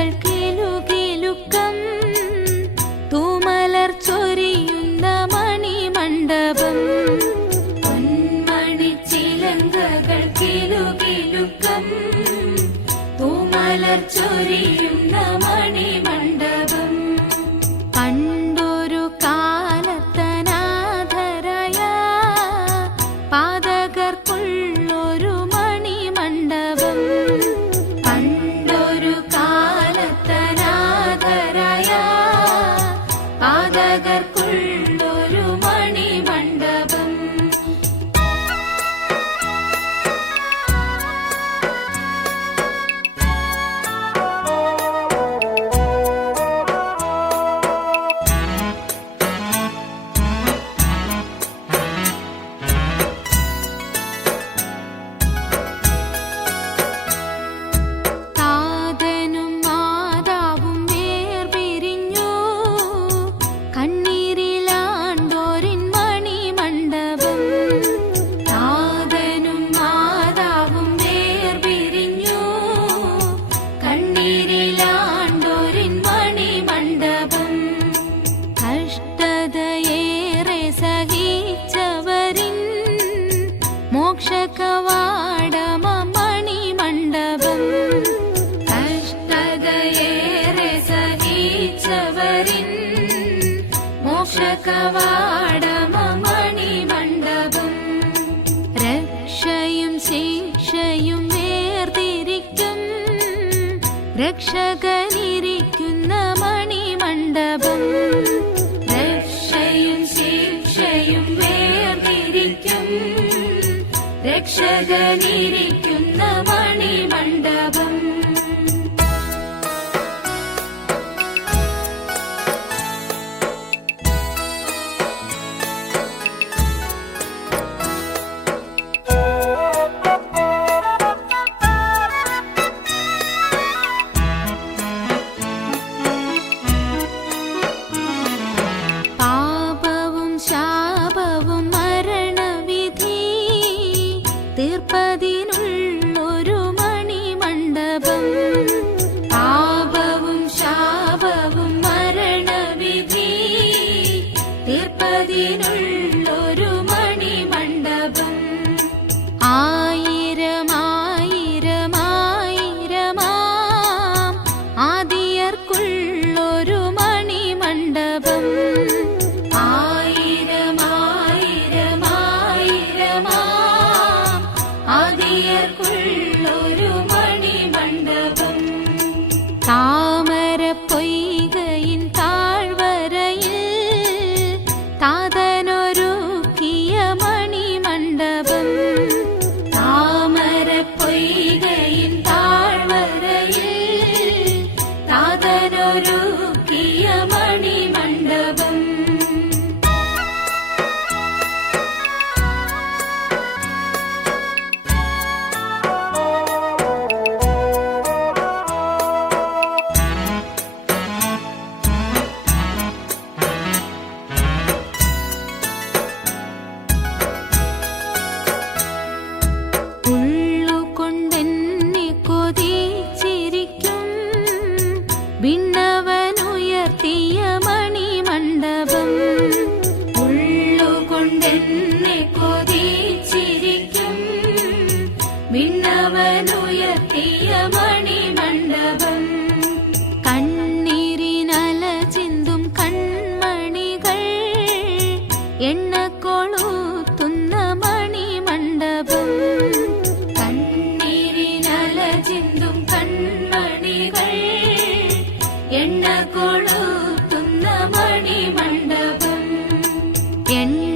പൂക്കൾ കിലുകിലുക്കം തൂമലർ ചൊരിയുന്ന മണിമണ്ഡപം. പൊന്മണി ചിലങ്കകൾ കിലുകിലുക്കം തൂമലർ ചൊരിയുന്ന മണിമണ്ഡപം 谁给你 Guru. என்